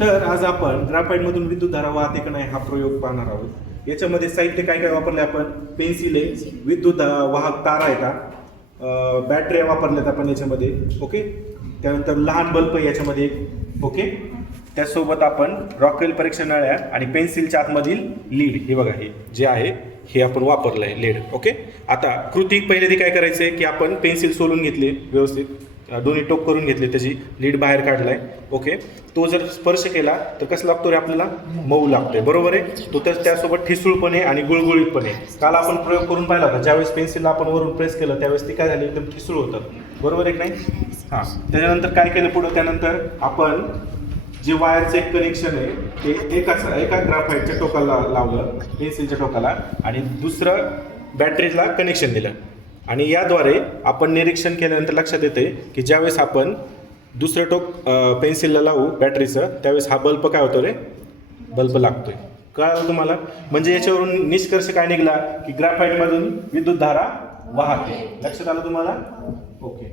तर आज आपण ग्राफाईटमधून विद्युतधारा वाहते का नाही हा प्रयोग पाहणार आहोत. याच्यामध्ये साहित्य काय काय वापरले आपण? पेन्सिल आहे, विद्युत वाहक तारा आहेत, बॅटऱ्या वापरल्यात आपण याच्यामध्ये. ओके. त्यानंतर लहान बल्ब याच्यामध्ये. ओके. त्यासोबत आपण रॉकेल परीक्षा नळ्या आणि पेन्सिलच्या आतमधील लीड हे बघा, हे जे आहे हे आपण वापरलं आहे लीड. ओके. आता कृती पहिल्यांदा काय करायचं आहे की आपण पेन्सिल सोलून घेतली व्यवस्थित, दोन्ही टोक करून घेतले, त्याची लीड बाहेर काढलाय. ओके. तो जर स्पर्श केला तर कसं लागतो रे आपल्याला? मऊ लागतोय, बरोबर आहे. तो तर त्यासोबत ठिसूळपणे आणि गुळगुळीतपणे. काल आपण प्रयोग करून पाहिला होता, ज्यावेळेस पेन्सिलला आपण वरून प्रेस केलं त्यावेळेस ती काय झाली? एकदम ठिसूळ होतात, बरोबर आहे की नाही? हां. त्याच्यानंतर काय केलं पुढं? त्यानंतर आपण जे वायरचं एक कनेक्शन आहे ते एका ग्राफाईटच्या टोकाला लावलं, पेन्सिलच्या टोकाला, आणि दुसरं बॅटरीला कनेक्शन दिलं. आणि याद्वारे आपण निरीक्षण केल्यानंतर लक्षात येते की ज्यावेळेस आपण दुसरं टोक पेन्सिलला लावू बॅटरीचं त्यावेळेस हा बल्ब काय होतो रे? बल्ब लागतोय. कळलं तुम्हाला? म्हणजे याच्यावरून निष्कर्ष काय निघाला की ग्राफाईटमधून विद्युतधारा वाहते. लक्षात आलं तुम्हाला? ओके.